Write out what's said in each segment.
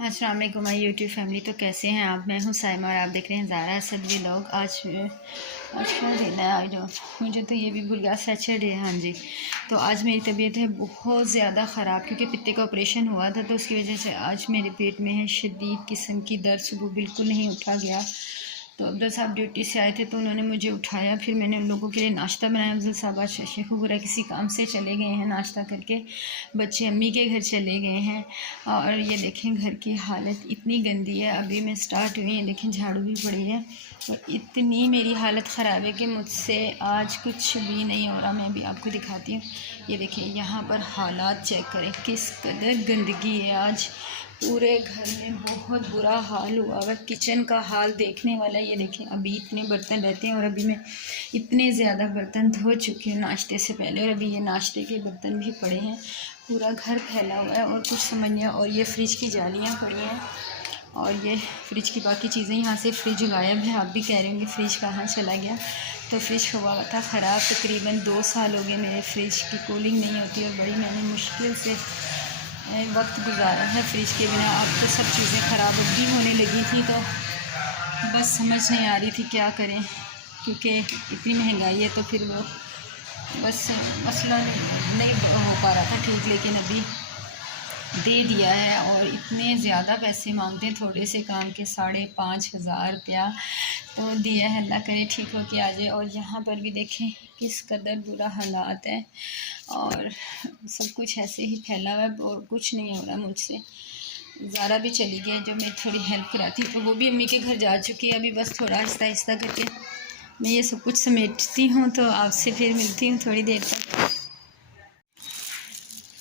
अस्सलाम वालेकुम my YouTube family. तो कैसे हैं आप? मैं हूं साइमा और आप देख रहे हैं ज़ारा असद व्लॉग। आज क्या दिन है? आज मुझे तो ये भी भूल गया, सैटरडे। हाँ जी। तो आज मेरी तबीयत है बहुत ज़्यादा ख़राब, क्योंकि पित्ते का ऑपरेशन हुआ था, तो उसकी वजह से आज मेरे पेट में है शदीद किस्म की दर्द। सुबह बिल्कुल नहीं उठा गया। तो अफजल साहब ड्यूटी से आए थे तो उन्होंने मुझे उठाया, फिर मैंने उन लोगों के लिए नाश्ता बनाया। अफजल साहब आज शेख वगैरह किसी काम से चले गए हैं, नाश्ता करके बच्चे अम्मी के घर चले गए हैं। और ये देखें घर की हालत इतनी गंदी है। अभी मैं स्टार्ट हुई है, देखें झाड़ू भी पड़ी है और इतनी मेरी हालत ख़राब है कि मुझसे आज कुछ भी नहीं हो रहा। मैं अभी आपको दिखाती हूँ। ये देखिए यहाँ पर हालात चेक करें, किस कदर गंदगी है। आज पूरे घर में बहुत बुरा हाल हुआ हुआ। किचन का हाल देखने वाला। ये देखें अभी इतने बर्तन रहते हैं और अभी मैं इतने ज़्यादा बर्तन धो चुकी हूँ नाश्ते से पहले, और अभी ये नाश्ते के बर्तन भी पड़े हैं। पूरा घर फैला हुआ है और कुछ समझ नहीं। और ये फ्रिज की जालियाँ पड़ी हैं और ये फ्रिज की बाकी चीज़ें। यहाँ से फ्रिज गायब है। आप भी कह रहे होंगे फ्रिज कहाँ चला गया। तो फ्रिज हुआ हुआ था ख़राब। तकरीबन 2 साल हो गए मेरे फ्रिज की कूलिंग नहीं होती और बड़ी मैंने मुश्किल से वक्त गुजारा है फ्रिज के बिना। अब तो सब चीज़ें ख़राब भी होने लगी थी, तो बस समझ नहीं आ रही थी क्या करें, क्योंकि इतनी महंगाई है। तो फिर वो बस मसला नहीं हो पा रहा था ठीक, लेकिन अभी दे दिया है। और इतने ज़्यादा पैसे मांगते हैं थोड़े से काम के, 5,500 रुपया तो दिया है। अल्लाह करे ठीक हो के आ जाए। और यहाँ पर भी देखें किस कदर बुरा हालात है और सब कुछ ऐसे ही फैला हुआ है और कुछ नहीं हो रहा मुझसे। ज़ारा भी चली गई जो मैं थोड़ी हेल्प कराती, तो वो भी अम्मी के घर जा चुकी है। अभी बस थोड़ा आहिस्ता आहिस्ता करके मैं ये सब कुछ समेटती हूँ, तो आपसे फिर मिलती हूँ थोड़ी देर तक।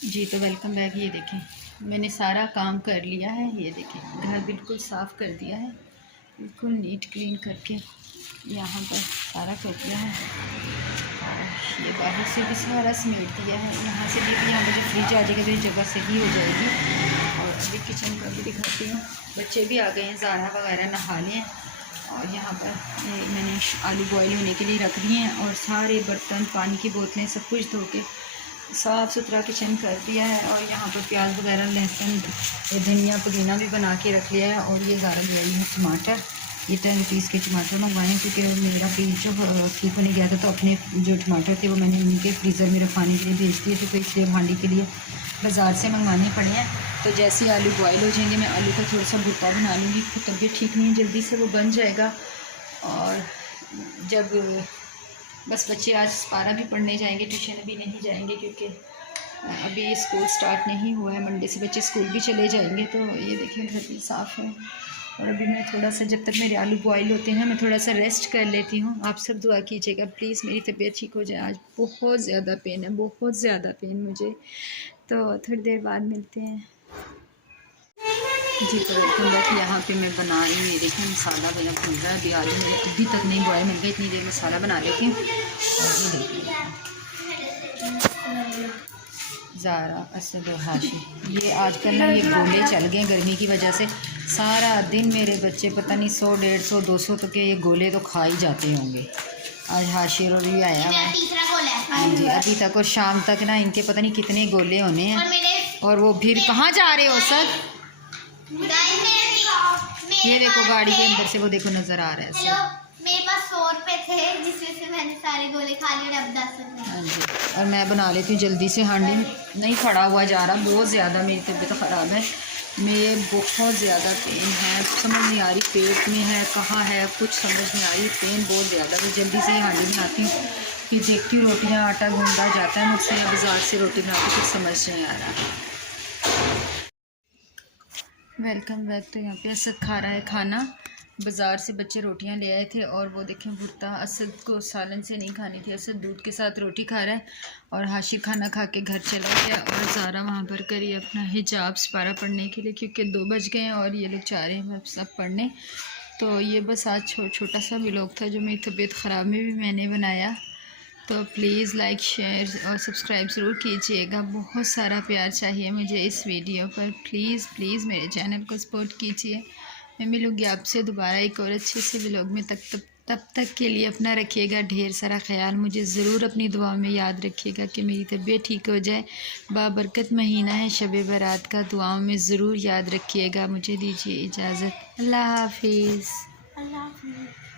जी तो वेलकम बैक। ये देखें मैंने सारा काम कर लिया है। ये देखें घर बिल्कुल साफ़ कर दिया है, बिल्कुल नीट क्लीन करके यहाँ पर सारा कर दिया है। और ये बाहर से भी सारा समेट दिया है। यहाँ से भी यहाँ पर जब फ्रिज आ जाएगा तो ये जगह सही हो जाएगी। और अभी किचन का भी दिखाती हूँ। बच्चे भी आ गए हैं, ज़ारा वगैरह नहा लें। और यहाँ पर मैंने आलू बॉयल होने के लिए रख दिए हैं और सारे बर्तन, पानी की बोतलें, सब कुछ धो के साफ़ सुथरा किचन कर दिया है। और यहाँ पर प्याज वगैरह, लहसुन, धनिया, पुदीना भी बना के रख लिया है। और ये ज़्यादा ले आई है टमाटर। ये 10 रुपीज़ के टमाटर मंगवाए, क्योंकि मेरा फ्रीज जो ठीक होने गया था, तो अपने जो टमाटर थे वो मैंने उनके फ्रीज़र में रखवाने के लिए भेज दिए थे, तो इसलिए हांडी के लिए बाज़ार से मंगवाने पड़े हैं। तो जैसे ही आलू बॉयल हो जाएंगे मैं आलू का थोड़ा सा भुट्टा बना लूँगी। तबीयत ठीक नहीं है, जल्दी से वो बन जाएगा। और जब बस बच्चे आज पारा भी पढ़ने जाएंगे, ट्यूशन भी नहीं जाएंगे, क्योंकि अभी स्कूल स्टार्ट नहीं हुआ है। मंडे से बच्चे स्कूल भी चले जाएंगे। तो ये देखिए घर भी साफ़ है। और अभी मैं थोड़ा सा, जब तक मेरे आलू बॉयल होते हैं, मैं थोड़ा सा रेस्ट कर लेती हूँ। आप सब दुआ कीजिएगा प्लीज़, मेरी तबीयत ठीक हो जाए। आज बहुत ज़्यादा पेन है, बहुत ज़्यादा पेन मुझे। तो थोड़ी देर बाद मिलते हैं। जी तो वेलकम बैक। यहाँ पे मैं बना रही हूँ, ये देखिए मसाला बना भून रहा है। अभी आलू मेरे अभी तक नहीं बॉयल मिल गए, इतनी देर मसाला बना लेती हूँ। और ये देखिए ज़ारा, असद और हाशी, ये आजकल ना ये गोले चल गए गर्मी की वजह से। सारा दिन मेरे बच्चे पता नहीं 100, 150, 200 तक के ये गोले तो खा ही जाते होंगे। आज हाशी और भी आया हुआ है जी अभी तक, और शाम तक ना इनके पता नहीं कितने गोले होने हैं। और वो फिर कहाँ जा रहे हो सर? ये देखो गाड़ी के अंदर से वो देखो नजर आ रहा है सर। मेरे पास 100 रुपए थे, जिसमें से मैंने सारे गोले खा लिए और अब 10 रुपए। हाँ जी। और मैं बना लेती हूँ जल्दी से। हांडी नहीं खड़ा हुआ जा रहा, बहुत ज़्यादा मेरी तबीयत ख़राब है। मेरे बहुत ज़्यादा पेन है, समझ नहीं आ रही पेट में है कहाँ है, कुछ समझ नहीं आ रही, पेन बहुत ज़्यादा। तो जल्दी से हांडी बनाती हूँ कि देखती हूँ रोटियाँ, आटा गूंदा जाता है मुझसे, बाज़ार से रोटी बनाती, कुछ समझ नहीं आ रहा। Welcome back. तो यहाँ पे असद खा रहा है खाना। बाज़ार से बच्चे रोटियां ले आए थे और वो देखें भुट्टा, असद को सालन से नहीं खानी थी, असद दूध के साथ रोटी खा रहा है। और हाशी खाना खा के घर चला गया। और ज़ारा वहाँ पर करी अपना हिजाब सपारा पढ़ने के लिए, क्योंकि 2 बज गए हैं और ये लोग चाह रहे हैं सब पढ़ने। तो ये बस आज छोटा सा व्लॉग था जो मेरी तबीयत ख़राब में भी मैंने बनाया। तो प्लीज़ लाइक, शेयर और सब्सक्राइब ज़रूर कीजिएगा। बहुत सारा प्यार चाहिए मुझे इस वीडियो पर। प्लीज़ प्लीज़ मेरे चैनल को सपोर्ट कीजिए। मैं मिलूँगी आपसे दोबारा एक और अच्छे से व्लॉग में। तब तब तक के लिए अपना रखिएगा ढेर सारा ख्याल। मुझे ज़रूर अपनी दुआ में याद रखिएगा कि मेरी तबीयत ठीक हो जाए। बाबरकत महीना है शब बारात का, दुआओं में ज़रूर याद रखिएगा। मुझे दीजिए इजाज़त। अल्लाह हाफिज़। अल्लाह हाफ़िज़।